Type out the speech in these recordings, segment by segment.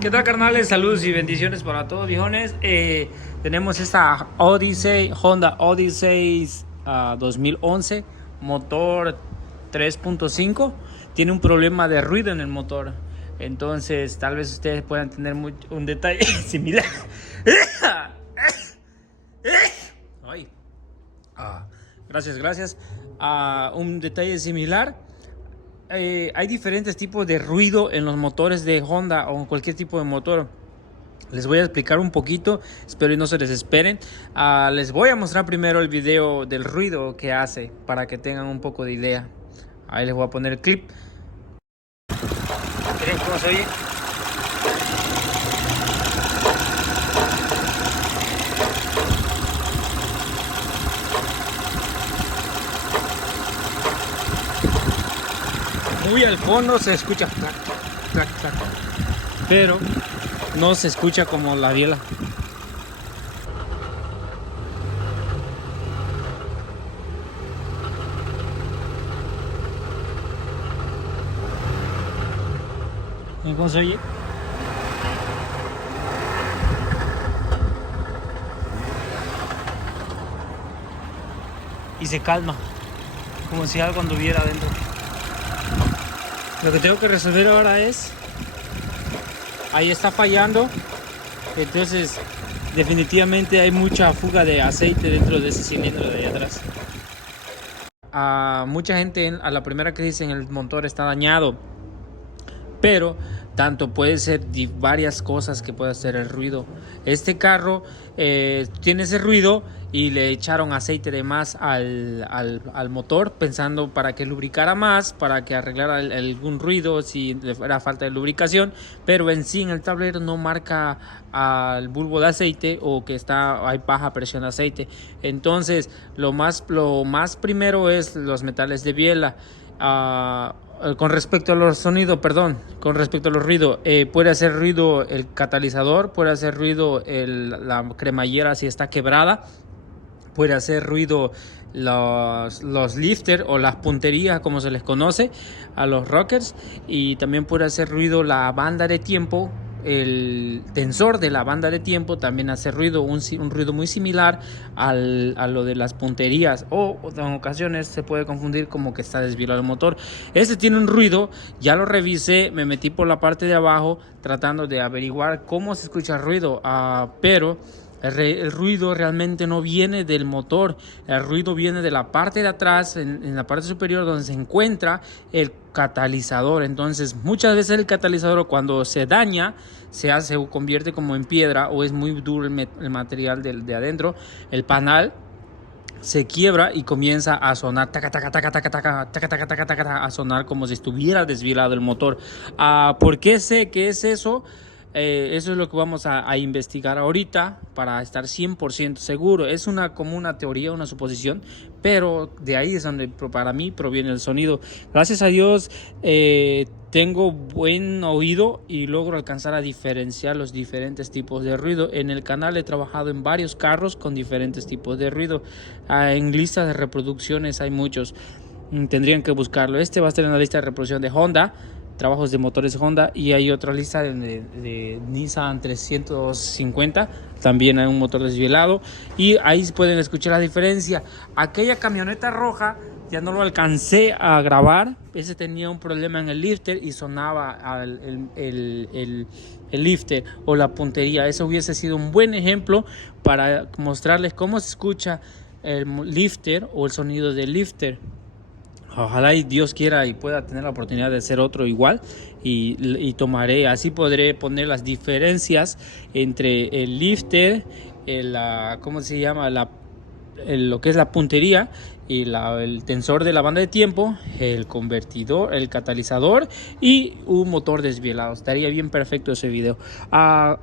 ¿Qué tal, carnales? Saludos y bendiciones para todos, viejones. Tenemos esta Odyssey, Honda Odyssey 2011, motor 3.5. Tiene un problema de ruido en el motor. Entonces, tal vez ustedes puedan tener un detalle similar. Ay. Gracias. Un detalle similar. Hay diferentes tipos de ruido en los motores de Honda o en cualquier tipo de motor. Les voy a explicar un poquito, espero y no se desesperen. Les voy a mostrar primero el video del ruido que hace para que tengan un poco de idea. Ahí les voy a poner el clip. ¿Miren cómo se oye? Muy al fondo se escucha clac, clac, clac, pero no se escucha como la biela. ¿Cómo se oye? Y se calma, como si algo anduviera adentro. Lo que tengo que resolver ahora es, ahí está fallando, entonces definitivamente hay mucha fuga de aceite dentro de ese cilindro de ahí atrás. Mucha gente a la primera que dicen el motor está dañado, pero tanto puede ser varias cosas que puede hacer el ruido. Este carro tiene ese ruido y le echaron aceite de más al motor, pensando para que lubricara más, para que arreglara algún ruido si le fuera falta de lubricación, pero en sí en el tablero no marca al bulbo de aceite o que hay baja presión de aceite. Entonces lo más primero es los metales de biela. Con respecto a los sonidos, con respecto a los ruidos, puede hacer ruido el catalizador, puede hacer ruido la cremallera si está quebrada, puede hacer ruido los lifters o las punterías, como se les conoce a los rockers, y también puede hacer ruido la banda de tiempo. El tensor de la banda de tiempo también hace ruido, un ruido muy similar a lo de las punterías, o en ocasiones se puede confundir como que está desviado el motor. Este tiene un ruido, ya lo revisé, me metí por la parte de abajo tratando de averiguar cómo se escucha el ruido, pero el ruido realmente no viene del motor, el ruido viene de la parte de atrás, en la parte superior donde se encuentra el catalizador. Entonces muchas veces el catalizador, cuando se daña, se convierte como en piedra, o es muy duro el material de adentro, el panal se quiebra y comienza a sonar taca, taca, taca, taca, taca, taca, taca, taca, taca, a sonar como si estuviera desvielado el motor. ¿Por qué sé que es eso? Eso es lo que vamos a investigar ahorita para estar 100% seguro. Es como una teoría, una suposición, pero de ahí es donde para mí proviene el sonido. Gracias a Dios tengo buen oído y logro alcanzar a diferenciar los diferentes tipos de ruido. En el canal he trabajado en varios carros con diferentes tipos de ruido. En listas de reproducciones hay muchos. Tendrían que buscarlo. Este va a estar en la lista de reproducción de Honda, trabajos de motores Honda, y hay otra lista de Nissan 350, también hay un motor desvielado, y ahí pueden escuchar la diferencia. Aquella camioneta roja ya no lo alcancé a grabar, ese tenía un problema en el lifter y sonaba el lifter o la puntería. Eso hubiese sido un buen ejemplo para mostrarles cómo se escucha el lifter o el sonido del lifter. Ojalá y Dios quiera y pueda tener la oportunidad de hacer otro igual y tomaré, así podré poner las diferencias entre el lifter, ¿cómo se llama? Lo que es la puntería y el tensor de la banda de tiempo, el convertidor, el catalizador y un motor desvielado. Estaría bien perfecto ese video.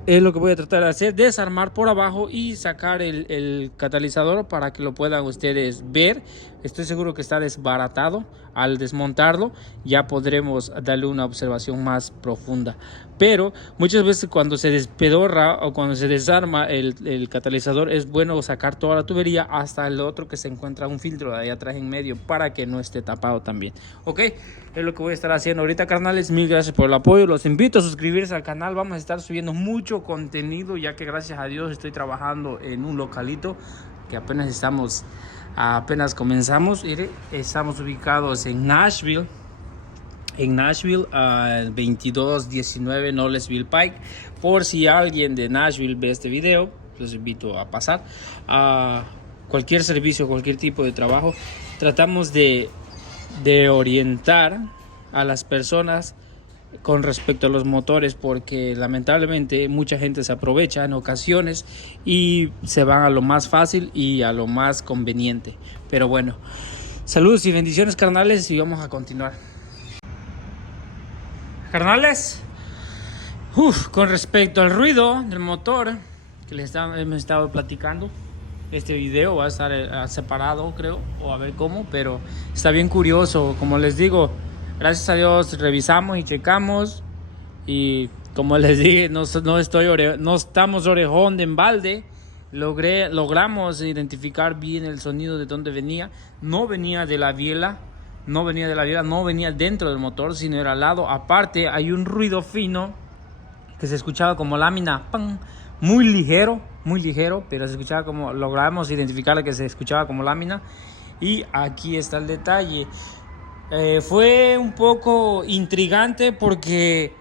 Es lo que voy a tratar de hacer, desarmar por abajo y sacar el catalizador para que lo puedan ustedes ver. Estoy seguro que está desbaratado. Al desmontarlo ya podremos darle una observación más profunda. Pero muchas veces cuando se despedorra o cuando se desarma el catalizador, es bueno sacar toda la tubería hasta el otro que se encuentra un filtro de ahí atrás en medio para que no esté tapado también. Ok, es lo que voy a estar haciendo ahorita, carnales. Mil gracias por el apoyo. Los invito a suscribirse al canal. Vamos a estar subiendo mucho contenido, ya que gracias a Dios estoy trabajando en un localito que apenas comenzamos. Estamos ubicados en Nashville, 2219 Knowlesville Pike. Por si alguien de Nashville ve este video, los invito a pasar. A cualquier servicio, cualquier tipo de trabajo, tratamos de orientar a las personas con respecto a los motores, porque lamentablemente mucha gente se aprovecha en ocasiones y se van a lo más fácil y a lo más conveniente. Pero bueno, saludos y bendiciones, carnales, y vamos a continuar. Carnales, con respecto al ruido del motor que les hemos estado platicando, este video va a estar separado, creo, o a ver cómo, pero está bien curioso. Como les digo, gracias a Dios revisamos y checamos, y como les dije, no estamos orejón de embalde. Logramos identificar bien el sonido de dónde venía. No venía de la biela, no venía dentro del motor, sino era al lado. Aparte hay un ruido fino que se escuchaba como lámina, ¡pam! Muy ligero, pero se escuchaba como, logramos identificar que se escuchaba como lámina. Y aquí está el detalle. Fue un poco intrigante porque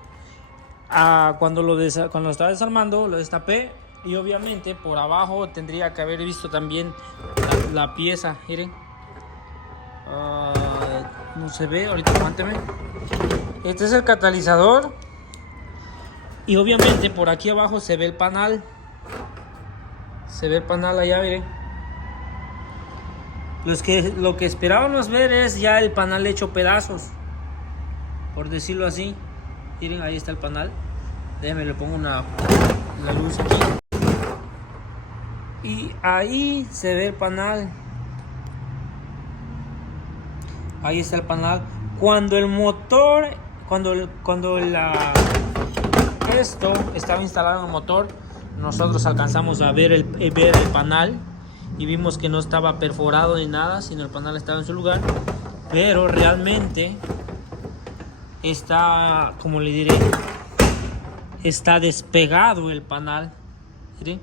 cuando lo estaba desarmando, lo destapé, y obviamente por abajo tendría que haber visto también la pieza. Miren, no se ve, ahorita aguánteme. Este es el catalizador, y obviamente por aquí abajo se ve el panal. Allá, miren. Lo que esperábamos ver es ya el panal hecho pedazos, por decirlo así. Miren, ahí está el panal. Déjenme, le pongo la luz aquí. Y ahí se ve el panal. Ahí está el panal. Cuando el motor, esto estaba instalado en el motor, nosotros alcanzamos a ver el panal y vimos que no estaba perforado ni nada, sino el panal estaba en su lugar. Pero realmente está, como le diré, está despegado el panal. ¿Sí?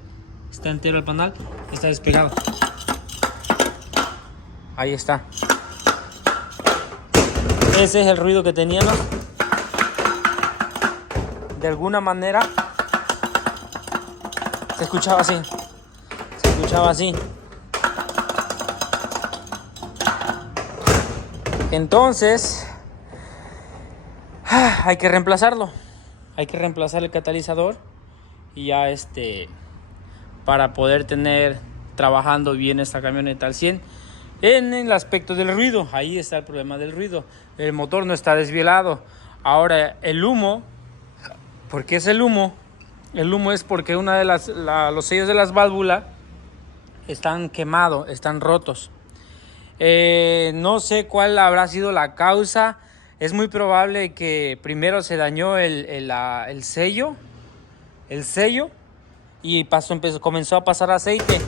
Está entero el panal, está despegado. Ahí está. Ese es el ruido que teníamos. De alguna manera se escuchaba así. Entonces hay que reemplazarlo. Hay que reemplazar el catalizador y ya para poder tener trabajando bien esta camioneta al 100. En el aspecto del ruido, ahí está el problema del ruido. El motor no está desvielado. Ahora el humo, ¿por qué es el humo? El humo es porque una de los sellos de las válvulas están quemados, están rotos. No sé cuál habrá sido la causa. Es muy probable que primero se dañó el sello y comenzó a pasar aceite.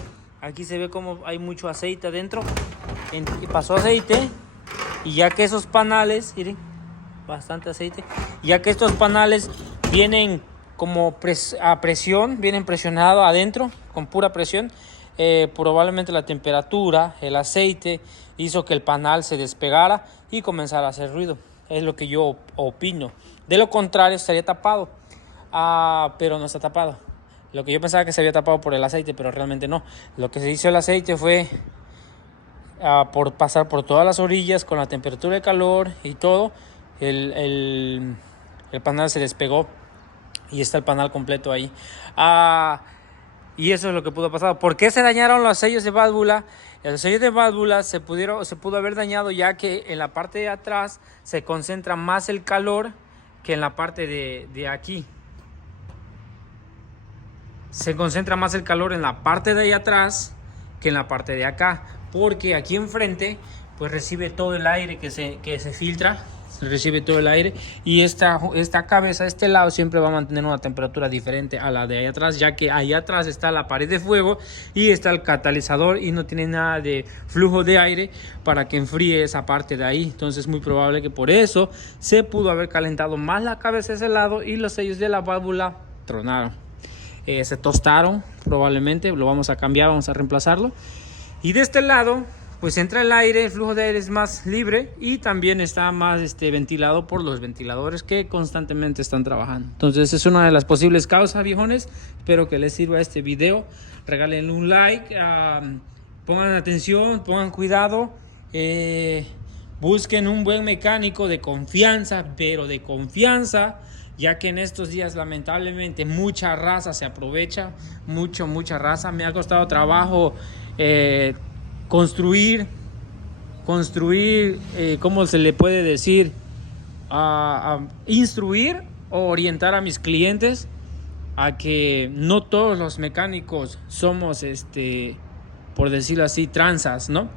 Aquí se ve como hay mucho aceite adentro. Pasó aceite, y ya que esos panales, miren, bastante aceite, ya que estos panales vienen como a presión, vienen presionados adentro con pura presión, probablemente la temperatura, el aceite hizo que el panal se despegara y comenzara a hacer ruido. Es lo que yo opino. De lo contrario estaría tapado, pero no está tapado. Lo que yo pensaba que se había tapado por el aceite, pero realmente no. Lo que se hizo el aceite fue por pasar por todas las orillas con la temperatura de calor y todo, el panal se despegó y está el panal completo ahí. Y eso es lo que pudo pasar. ¿Por qué se dañaron los sellos de válvula? Los sellos de válvula se pudo haber dañado, ya que en la parte de atrás se concentra más el calor que en la parte de aquí. Se concentra más el calor en la parte de ahí atrás que en la parte de acá, porque aquí enfrente pues recibe todo el aire que se filtra, recibe todo el aire, y esta cabeza, este lado, siempre va a mantener una temperatura diferente a la de ahí atrás, ya que ahí atrás está la pared de fuego y está el catalizador y no tiene nada de flujo de aire para que enfríe esa parte de ahí. Entonces es muy probable que por eso se pudo haber calentado más la cabeza de ese lado y los sellos de la válvula tronaron. Se tostaron probablemente, lo vamos a cambiar, vamos a reemplazarlo. Y de este lado pues entra el aire, el flujo de aire es más libre y también está más ventilado por los ventiladores que constantemente están trabajando. Entonces es una de las posibles causas, viejones. Espero que les sirva este video. Regálenle un like, pongan atención, pongan cuidado, busquen un buen mecánico de confianza, pero de confianza, ya que en estos días lamentablemente mucha raza se aprovecha, mucha raza. Me ha costado trabajo construir, ¿cómo se le puede decir? Instruir o orientar a mis clientes a que no todos los mecánicos somos, por decirlo así, tranzas, ¿no?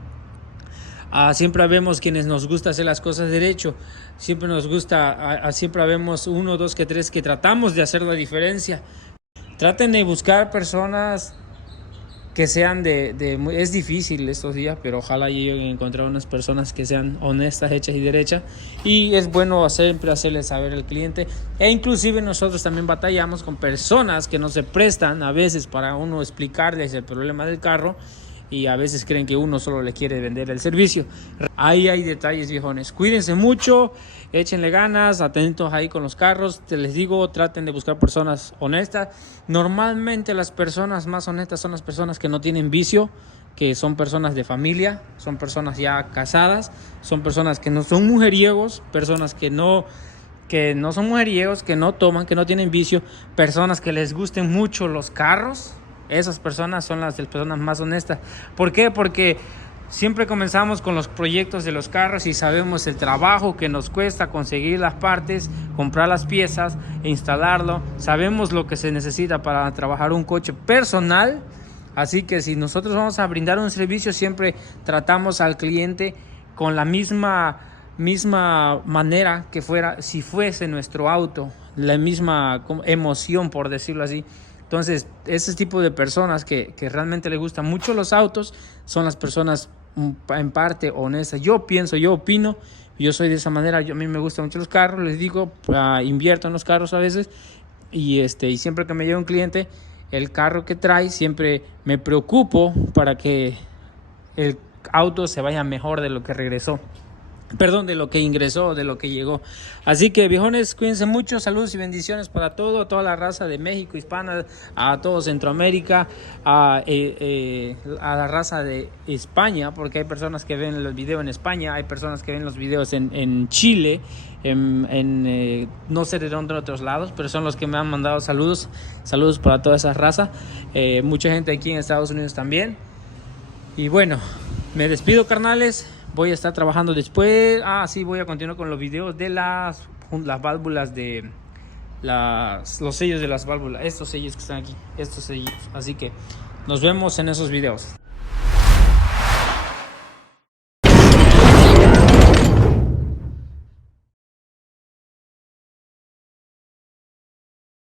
Siempre vemos quienes nos gusta hacer las cosas derecho, siempre nos gusta, siempre vemos 1, 2, 3 que tratamos de hacer la diferencia. Traten de buscar personas que sean es difícil estos días, pero ojalá yo encontrar unas personas que sean honestas, hechas y derechas, y es bueno siempre hacerles saber al cliente. E inclusive nosotros también batallamos con personas que no se prestan a veces para uno explicarles el problema del carro, y a veces creen que uno solo le quiere vender el servicio. Ahí hay detalles, viejones. Cuídense mucho, échenle ganas, atentos ahí con los carros. Te les digo, traten de buscar personas honestas. Normalmente las personas más honestas son las personas que no tienen vicio, que son personas de familia, son personas ya casadas, son personas que no son mujeriegos, personas que no son mujeriegos, que no toman, que no tienen vicio, personas que les gusten mucho los carros. Esas personas son las personas más honestas. ¿Por qué? Porque siempre comenzamos con los proyectos de los carros y sabemos el trabajo que nos cuesta conseguir las partes, comprar las piezas e instalarlo. Sabemos lo que se necesita para trabajar un coche personal. Así que si nosotros vamos a brindar un servicio, siempre tratamos al cliente con la misma manera que fuera si fuese nuestro auto, la misma emoción, por decirlo así. Entonces, ese tipo de personas que realmente les gustan mucho los autos son las personas en parte honestas. Yo opino, yo soy de esa manera. A mí me gustan mucho los carros, les digo, invierto en los carros a veces, y siempre que me llega un cliente, el carro que trae, siempre me preocupo para que el auto se vaya mejor de lo que regresó. Perdón, de lo que ingresó, de lo que llegó. Así que, viejones, cuídense mucho, saludos y bendiciones para toda la raza de México, hispana, a todo Centroamérica, a la raza de España, porque hay personas que ven los videos en España, hay personas que ven los videos en Chile, no sé de dónde, en otros lados, pero son los que me han mandado saludos para toda esa raza, mucha gente aquí en Estados Unidos también. Y bueno, me despido, carnales. Voy a estar trabajando después. Sí, voy a continuar con los videos de las válvulas de los sellos de las válvulas. Estos sellos que están aquí. Estos sellos. Así que nos vemos en esos videos.